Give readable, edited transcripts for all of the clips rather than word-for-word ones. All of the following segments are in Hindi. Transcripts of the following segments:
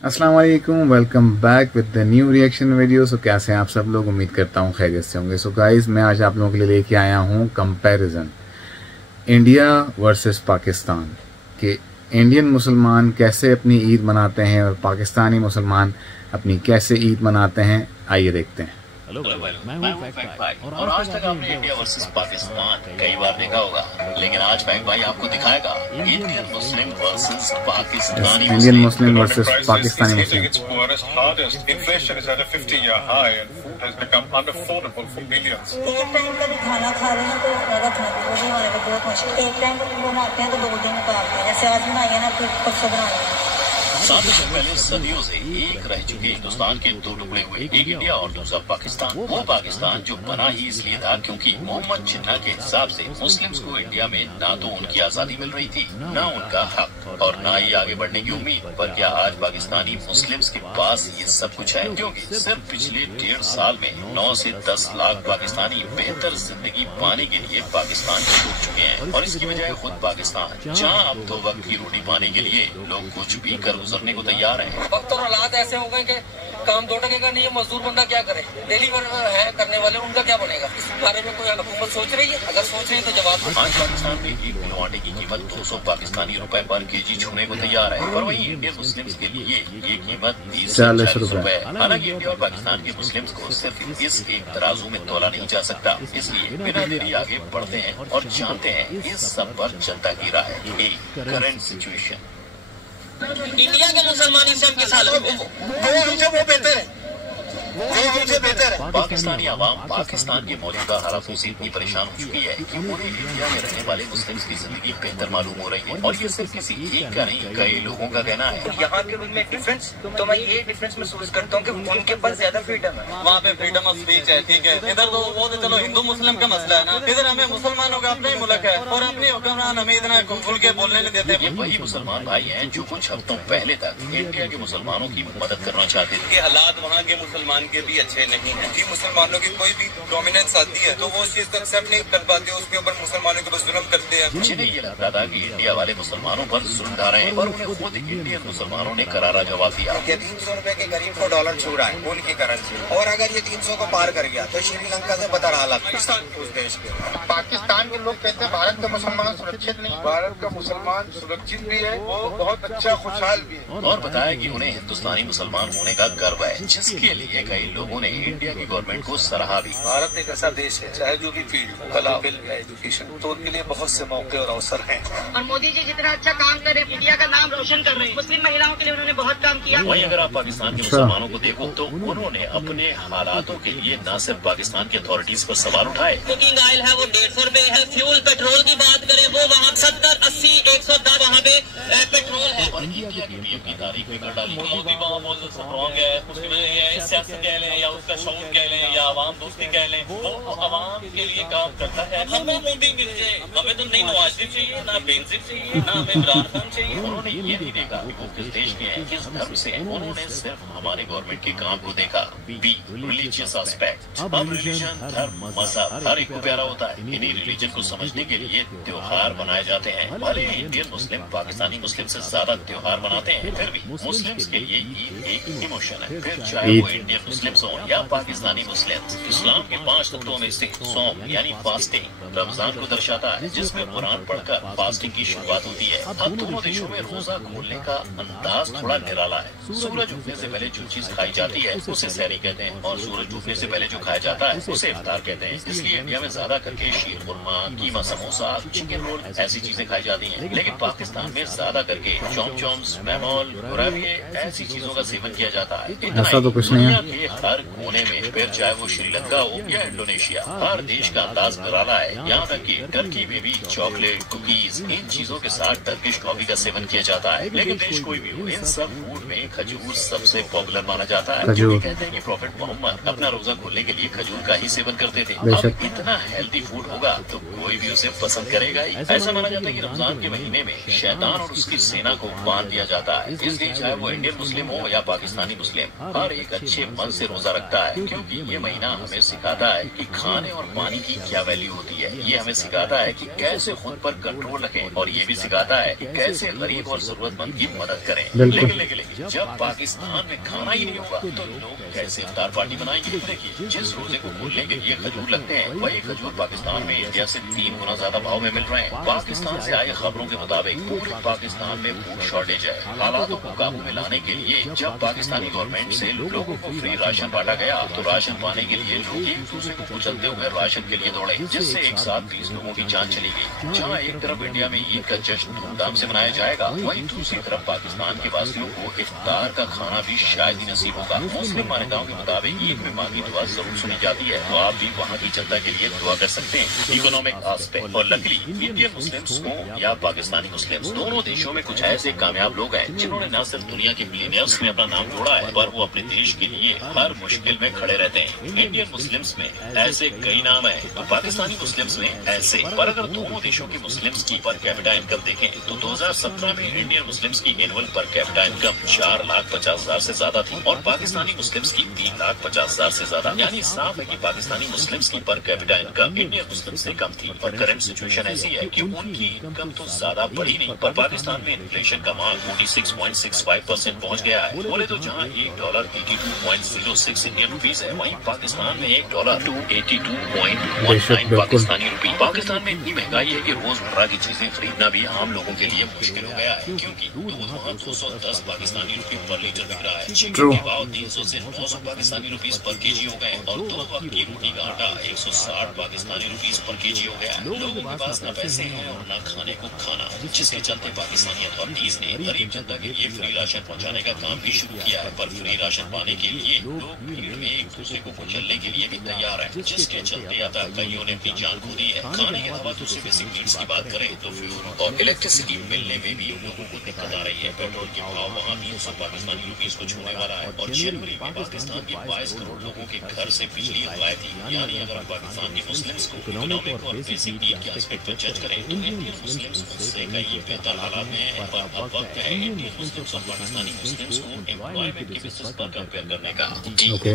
अस्सलाम वालेकुम, welcome back with the new reaction video. So कैसे हैं आप सब लोग? उम्मीद करता हूँ खैरियत से होंगे। सो गाइस, मैं आज आप लोगों के लिए लेके आया हूँ कंपैरिजन इंडिया वर्सेस पाकिस्तान के इंडियन मुसलमान कैसे अपनी ईद मनाते हैं और पाकिस्तानी मुसलमान अपनी कैसे ईद मनाते हैं। आइए देखते हैं। हेलो मैं हूं फैक्ट भाई और आज तक आपने इंडिया वर्सेस पाकिस्तान कई बार देखा होगा, लेकिन आज फैक्ट भाई आपको दिखाएगा Indian Muslim versus Pakistani Indian Muslim versus Pakistani Muslim. Inflation is at a 50-year high and food has become unaffordable for millions. एक टाइम का भी खाना खा रहे हैं तो रखना भी वो भी हमारे लिए बहुत मुश्किल। एक टाइम का बनाते हैं तो 2 दिन निकालते हैं, जैसे आज बनाएंगे ना फिर परसों बनाएंगे। 7 दशक पहले सदियों से एक रह चुके हिंदुस्तान के 2 टुकड़े हुए, एक इंडिया और दूसरा पाकिस्तान। वो पाकिस्तान जो बना ही इसलिए था क्योंकि मोहम्मद जिन्ना के हिसाब से मुस्लिम्स को इंडिया में ना तो उनकी आजादी मिल रही थी, ना उनका हक और ना ही आगे बढ़ने की उम्मीद। पर क्या आज पाकिस्तानी मुस्लिम्स के पास ये सब कुछ है? क्योंकि सिर्फ पिछले 1.5 साल में 9 से 10 लाख पाकिस्तानी बेहतर जिंदगी पाने के लिए पाकिस्तान छूट चुके हैं और इसकी बजाय खुद पाकिस्तान, जहाँ अब 2 वक्त की रोटी पाने के लिए लोग कुछ भी कर गुजरने को तैयार है। वक्त और हालात ऐसे हो गए कि काम 2 टके का नहीं है, मजदूर बंदा क्या करे? डेली है करने वाले, उनका क्या बनेगा? इस बारे में कोई हुकूमत सोच रही है? अगर सोच रही है तो जवाब दो। आज पाकिस्तान में 1 किलो आटे की कीमत 200 पाकिस्तानी रुपए पर केजी छूने को तैयार है और वहीं इंडियन मुस्लिम्स के लिए ये कीमत 30 से 40 रुपए। हालांकि इंडिया और पाकिस्तान के मुस्लिम्स को सिर्फ इस एक तराजू में तोला नहीं जा सकता, इसलिए बिना देरी आगे बढ़ते हैं और जानते हैं इस सब पर चलता गिरा है करंट सिचुएशन। इंडिया के मुसलमान इस के साथ वो बेहतर है, हमसे बेहतर है। पाकिस्तानी आवाम पाकिस्तान के मौजूदा हालातों से इतनी परेशान हो चुकी है कि पूरे इंडिया में रहने वाले मुस्लिम्स की जिंदगी बेहतर मालूम हो रही है और ये सिर्फ किसी एक का नहीं, कई लोगों का कहना है। यहाँ के में डिफरेंस तो मैं ये डिफरेंस महसूस करता हूँ कि उनके पास ज्यादा फ्रीडम है। वहाँ पे फ्रीडम ऑफ स्पीच है, ठीक है। इधर तो वो तो चलो हिंदू मुस्लिम का मसला है ना, इधर हमें मुसलमानों का अपना ही मुल्क है और अपने हुक्मरान हमें इतना खुल के बोलने नहीं देते। ये वही मुसलमान भाई हैं जो कुछ हफ्तों पहले तक इंडिया के मुसलमानों की मदद करना चाहते थे। हालात वहाँ के मुसलमान के भी अच्छे नहीं है कि मुसलमानों की कोई भी डोमिनेंस आती है तो वो उस चीज को एक्सेप्ट नहीं कर पाते, उसके ऊपर मुसलमानों के ऊपर जुल्म करते हैं। जिन्हें ये लगता था कि इंडिया वाले मुसलमानों पर जुल्म ढा रहे हैं, पर उन्हें खुद इंडियन मुसलमानों ने करारा जवाब दिया। 300 रुपए के करीब को डॉलर छू रहा है उनकी करेंसी, और अगर ये 300 को पार कर गया तो श्रीलंका से बता रहा पाकिस्तान उस देश के। पाकिस्तान के लोग कहते हैं भारत का मुसलमान सुरक्षित नहीं। भारत का मुसलमान सुरक्षित भी है, वो बहुत अच्छा खुशहाल भी है। और बताया कि उन्हें हिंदुस्तानी मुसलमान होने का गर्व है, जिसके लिए कई लोगों ने इंडिया की गवर्नमेंट को सराहा भी। भारत एक ऐसा देश है, चाहे जो भी फील्ड हो, कला, फिल्म या एजुकेशन, तो उनके लिए बहुत से मौके और अवसर हैं। और मोदी जी जितना अच्छा काम कर रहे हैं, इंडिया का नाम रोशन कर रहे हैं, मुस्लिम महिलाओं के लिए उन्होंने बहुत काम किया। वहीं अगर आप पाकिस्तान के मुसलमानों को देखो तो उन्होंने अपने हालातों के लिए न सिर्फ पाकिस्तान की अथॉरिटीज पर सवाल उठाए। कुकिंग ऑयल है वो 150 रुपए है, फ्यूल पेट्रोल की बात करें वो वहाँ 70, 80, 110 वहाँ पे पेट्रोल है। और इंडिया की पीएम की तारीख में कर डाली। मोदी वहाँ बहुत स्ट्रॉन्ग है, उसकी वजह ये सियासत कह लें या उसका शौक कह लें या आवाम दोस्ती कह लें, वो आवाम के लिए काम करता है। हमें मोदी मिल जाए, हमें तो नहीं नवाज शरीफ चाहिए, ना बेनजीर चाहिए, ना हमें इमरान खान चाहिए। उन्होंने ये नहीं देखा कि वो किस देश के हैं, किस धर्म से हैं। उन्होंने सिर्फ हमारे गवर्नमेंट के काम को देखा। B religious aspect. अब रिलीजन, धर्म, मजहब हर एक को प्यारा होता है। इन्हीं रिलीजन को समझने के लिए त्योहार बनाए जाते हैं। भले ही इंडियन मुस्लिम पाकिस्तानी मुस्लिम से ज्यादा त्योहार मनाते हैं, फिर भी मुस्लिम्स के लिए ईद एक इमोशन है। फिर चाहे वो इंडियन मुस्लिम्स हो या पाकिस्तानी मुस्लिम। इस्लाम के 5 तत्वों में से सोम यानी फास्टिंग रमजान को दर्शाता है, जिसमें कुरान पढ़कर फास्टिंग की शुरुआत होती है। अब दोनों देशों में रोजा खोलने का अंदाज थोड़ा निराला है। सूरज उगने से पहले जो चीज खाई जाती है उसे सहरी कहते हैं और सूरज डूबने से पहले जो खाया जाता है उसे इफ्तार कहते हैं। इसलिए इंडिया में ज्यादा करके शीर खुरमा, कीमा समोसा, चिकन रोल ऐसी चीजें खाई जाती हैं, लेकिन पाकिस्तान में ज्यादा करके चॉम-चॉम्स, मैमोल, गुराविये ऐसी चीजों का सेवन किया जाता है। ऐसा तो कुछ नहीं है। दुनिया के हर कोने में, फिर चाहे वो श्रीलंका हो या इंडोनेशिया, हर देश का अंदाज निराला है। यहाँ तक कि टर्की में भी चॉकलेट, कुकीज, इन चीजों के साथ टर्किश कॉफी का सेवन किया जाता है। लेकिन देश कोई भी हो, इन सब फूड में खजूर सबसे पॉपुलर माना जाता है। क्योंकि कहते हैं कि प्रॉफेट मोहम्मद अपना रोजा खोलने के लिए खजूर का ही सेवन करते थे। अब इतना हेल्दी फूड होगा तो कोई भी उसे पसंद करेगा ही। ऐसा माना जाता है कि रमजान के महीने में शैतान और उसकी सेना को बांध दिया जाता है। इसलिए चाहे वो इंडियन मुस्लिम हो या पाकिस्तानी मुस्लिम, हर एक अच्छे मन से रोजा रखता है। क्योंकि ये महीना हमें सिखाता है कि खाने और पानी की क्या वैल्यू होती है। ये हमें सिखाता है कि कैसे खुद पर कंट्रोल रखें और ये भी सिखाता है कि कैसे गरीब और जरूरतमंद की मदद करें। लेकिन जब पाकिस्तान में खाना ही नहीं होगा तो लोग कैसे इफ्तार पार्टी बनाएंगे? देखिए, जिस रोजे को खोलने के लिए खजूर लगते हैं वही खजूर पाकिस्तान में इंडिया से 3 गुना ज्यादा भाव में मिल रहे हैं। पाकिस्तान से आई खबरों के मुताबिक पूरे पाकिस्तान में फूड शॉर्टेज है। हालातों को काबू में लाने के लिए जब पाकिस्तानी गवर्नमेंट से लोगों को फ्री राशन बांटा गया तो राशन पाने के लिए लोग एक दूसरे को कुचलते हुए राशन के लिए दौड़े, जिससे एक साथ 20 लोगों की जान चली गई। जहाँ एक तरफ इंडिया में ईद का जश्न धूमधाम से मनाया जाएगा, वहीं दूसरी तरफ पाकिस्तान के वासियों को इफ्तार का खाना भी शायद ही नसीब होगा। मुस्लिम मान्यताओं के मुताबिक ईद में मांगी दुआ जरूर सुनी जाती है, तो आप भी वहाँ की जनता के लिए दुआ कर सकते हैं। इकोनॉमिक आस्पेक्ट और लकली इंडियन मुस्लिम्स को या पाकिस्तानी मुस्लिम्स, दोनों देशों में कुछ ऐसे कामयाब लोग हैं जिन्होंने न सिर्फ दुनिया के बिलियनियर्स में अपना नाम जोड़ा है, पर वो अपने देश के लिए हर मुश्किल में खड़े रहते हैं। इंडियन मुस्लिम्स में ऐसे कई नाम है, तो पाकिस्तानी मुस्लिम्स में ऐसे। पर अगर दोनों देशों के मुस्लिम्स की पर कैपिटा इनकम देखें तो 2017 में इंडियन मुस्लिम्स की एनुअल पर कैपिटा इनकम 4,50,000 से ज्यादा थी और पाकिस्तानी मुस्लिम्स की 3,50,000 से ज्यादा। यानी साफ है कि पाकिस्तानी मुस्लिम्स की per capita income Indian Muslims से कम थी। और करंट सिचुएशन ऐसी है कि उनकी इनकम तो ज्यादा बढ़ी नहीं, पर पाकिस्तान में इन्फ्लेशन का मार्क 46.65% पहुँच गया है। बोले तो जहाँ $1 82.06 इंडियन रुपीज है, वहीं पाकिस्तान में $1 282.19 पाकिस्तानी रुपी। पाकिस्तान में इतनी महंगाई है कि रोजमर्रा की चीजें खरीदना भी आम लोगों के लिए मुश्किल हो गया है, क्योंकि दूध वहाँ 210 पाकिस्तानी रुपी पर लीटर बिक रहा है। चिकन के भाव 300 से 900 पाकिस्तानी रुपीज पर केजी हो गए और 2 वक्त की रोटी का आटा 160 पाकिस्तानी रुपीज पर केजी हो गया। लोगों के पास न पैसे हैं और न खाने को खाना, जिसके चलते पाकिस्तानी अथॉरिटीज ने गरीब जनता के लिए फ्री राशन पहुँचाने का काम भी शुरू किया है। पर फ्री राशन पाने के लिए लोग भीड़ में एक दूसरे को कुचलने के लिए भी तैयार है, जिसके चलते आता कईयों ने अपनी जान खो दी है। खाने के अलावा दूसरे बेसिक नीड्स की बात करें तो फ्यूल और इलेक्ट्रिसिटी मिलने में भी लोगों को दिक्कत आ रही है। पेट्रोल के भाव वहाँ 300 पाकिस्तानी रुपीज को छूने वाला है और जनवरी में पाकिस्तान के 22 करोड़ लोगों के घर से बिजली हटाई थी। यानी अगर पाकिस्तान के मुस्लिम्स को इकोनॉमिक और बेसिक नीड के एस्पेक्ट पर जज करें तो इंडियन मुस्लिम्स उससे कई बेहतर हालात में है। पर अब वक्त है इंडियन मुस्लिम्स और पाकिस्तानी मुस्लिम्स को एम्प्लॉयमेंट के बेसिस पर कंपेयर करने का।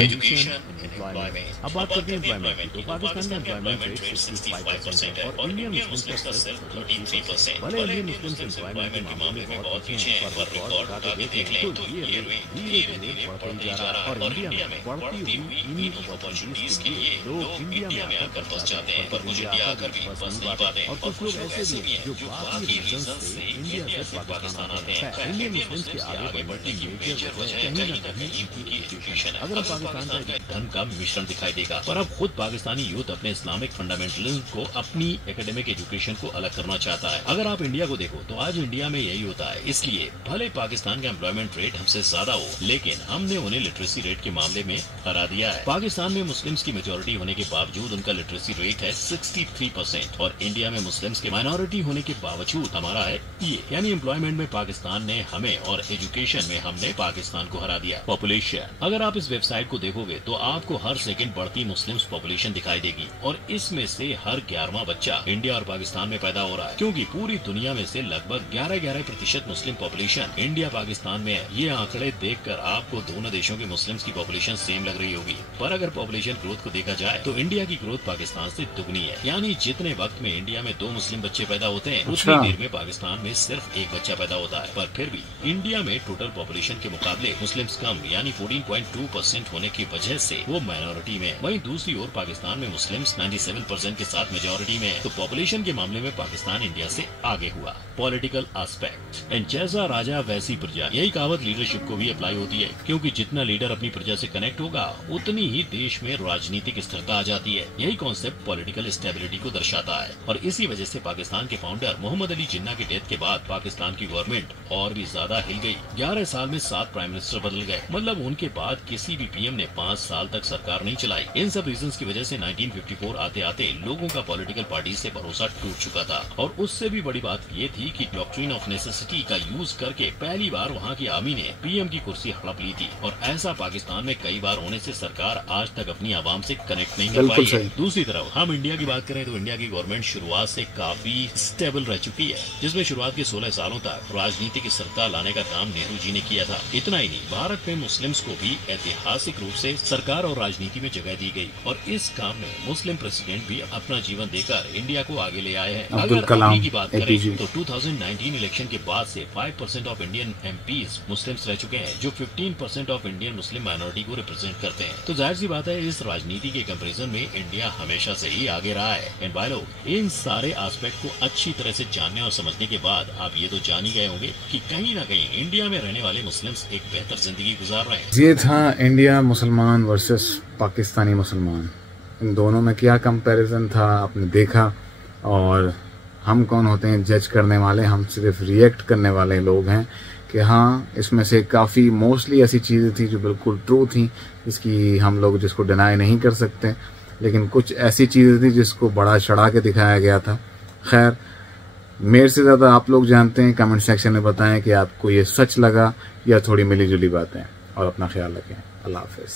Education and employment. अब बात करते हैं एम्प्लॉयमेंट की। पाकिस्तान में एम्प्लॉयमेंट रेट 65% है और इंडियन मुस्लिम्स का सिर्फ 33%। भले इंडियन मुस्लिम्स एम्प्लॉयमेंट के मामले में बहुत पीछे हैं, पर रिकॉर्ड उठा के देख लें तो ये रेट धीरे धीरे बढ़ते जा रहा है और इंडिया में बढ़ती हुई इन अपॉर्चुनिटीज के लिए लोग इंडिया में आकर फंस जाते हैं, पर कुछ इंडिया आकर भी फंस नहीं पाते और कुछ लोग ऐसे भी हैं जो बाकी रीजन से इंडिया से पाकिस्तान आते हैं। इंडियन मुस्लिम्स के आगे बढ़ने की मेजर वजह कहीं न कहीं उनकी एजुकेशन है। अगर पाकिस्तान का धन का मिश्रण दिखाई देगा, पर अब खुद पाकिस्तानी यूथ अपने इस्लामिक फंडामेंटलिज्म को अपनी एकेडमिक एजुकेशन को अलग करना चाहता है। अगर आप इंडिया को देखो तो आज इंडिया में यही होता है। इसलिए भले पाकिस्तान का एम्प्लॉयमेंट रेट हमसे ज्यादा हो, लेकिन हमने उन्हें लिटरेसी रेट के मामले में हरा दिया है। पाकिस्तान में मुस्लिम्स की मेजोरिटी होने के बावजूद उनका लिटरेसी रेट है 63% और इंडिया में मुस्लिम्स के माइनॉरिटी होने के बावजूद हमारा है ये। यानी एम्प्लॉयमेंट में पाकिस्तान ने हमें और एजुकेशन में हमने पाकिस्तान को हरा दिया। पॉपुलेशन, अगर आप इस वेबसाइट को देखोगे तो आपको हर सेकंड बढ़ती मुस्लिम्स पॉपुलेशन दिखाई देगी और इसमें से हर 11वां बच्चा इंडिया और पाकिस्तान में पैदा हो रहा है, क्योंकि पूरी दुनिया में से लगभग 11% मुस्लिम पॉपुलेशन इंडिया पाकिस्तान में है। ये आंकड़े देखकर आपको दोनों देशों के मुस्लिम्स की पॉपुलेशन सेम लग रही होगी, पर अगर पॉपुलेशन ग्रोथ को देखा जाए तो इंडिया की ग्रोथ पाकिस्तान से दुगनी है। यानी जितने वक्त में इंडिया में 2 मुस्लिम बच्चे पैदा होते हैं, उतनी देर में पाकिस्तान में सिर्फ 1 बच्चा पैदा होता है। पर फिर भी इंडिया में टोटल पॉपुलेशन के मुकाबले मुस्लिम्स कम यानी 14.2% होने की वजह से वो माइनॉरिटी में। वहीं दूसरी ओर पाकिस्तान में मुस्लिम्स 97% के साथ मेजोरिटी में, तो पॉपुलेशन के मामले में पाकिस्तान इंडिया से आगे हुआ। पॉलिटिकल एस्पेक्ट, एंड जैसा राजा वैसी प्रजा, यही कहावत लीडरशिप को भी अप्लाई होती है, क्योंकि जितना लीडर अपनी प्रजा से कनेक्ट होगा उतनी ही देश में राजनीतिक स्थिरता आ जाती है। यही कॉन्सेप्ट पॉलिटिकल स्टेबिलिटी को दर्शाता है और इसी वजह से पाकिस्तान के फाउंडर मोहम्मद अली जिन्ना की डेथ के बाद पाकिस्तान की गवर्नमेंट और भी ज्यादा हिल गई। 11 साल में 7 प्राइम मिनिस्टर बदल गए, मतलब उनके बाद किसी भी पीएम ने 5 साल तक सरकार नहीं चलाई। इन सब रीजंस की वजह से 1954 आते आते लोगों का पॉलिटिकल पार्टी से भरोसा टूट चुका था और उससे भी बड़ी बात ये थी कि डॉक्ट्रिन ऑफ नेसेसिटी का यूज करके पहली बार वहाँ की आर्मी ने पीएम की कुर्सी हड़प ली थी और ऐसा पाकिस्तान में कई बार होने से सरकार आज तक अपनी आवाम से कनेक्ट नहीं कर पाई है। दूसरी तरफ हम इंडिया की बात करें तो इंडिया की गवर्नमेंट शुरुआत से काफी स्टेबल रह चुकी है, जिसमें शुरुआत के 16 सालों तक राजनीति की स्थिरता लाने का काम नेहरू जी ने किया था। इतना ही नहीं, भारत में मुस्लिम्स को भी ऐतिहासिक रूप से सरकार और राजनीति में जगह दी गई और इस काम में मुस्लिम प्रेसिडेंट भी अपना जीवन देकर इंडिया को आगे ले आए हैं। अगर अभी की बात करें तो 2019 इलेक्शन के बाद से 5% ऑफ इंडियन एमपीज मुस्लिम्स रह चुके हैं, जो 15% ऑफ इंडियन मुस्लिम माइनॉरिटी को रिप्रेजेंट करते हैं। तो जाहिर सी बात है इस राजनीति के कंपैरिजन में इंडिया हमेशा से ही आगे रहा है। एंड भाई लोग, इन सारे एस्पेक्ट को अच्छी तरह से जानने और समझने के बाद आप ये तो जान ही गए होंगे कि कहीं ना कहीं इंडिया में रहने वाले मुस्लिम्स एक बेहतर जिंदगी गुजार रहे हैं। ये था इंडिया मुसलमान वर्सेस पाकिस्तानी मुसलमान, इन दोनों में क्या कंपैरिजन था आपने देखा। और हम कौन होते हैं जज करने वाले, हम सिर्फ रिएक्ट करने वाले लोग हैं कि हाँ इसमें से काफ़ी मोस्टली ऐसी चीज़ें थी जो बिल्कुल ट्रू थी, जिसकी हम लोग जिसको डिनाई नहीं कर सकते, लेकिन कुछ ऐसी चीज़ें थी जिसको बड़ा चढ़ा के दिखाया गया था। खैर, मेरे से ज़्यादा आप लोग जानते हैं, कमेंट सेक्शन में बताएं कि आपको ये सच लगा या थोड़ी मिली जुली बातें। और अपना ख्याल रखें। अल्लाह हाफ़िज़।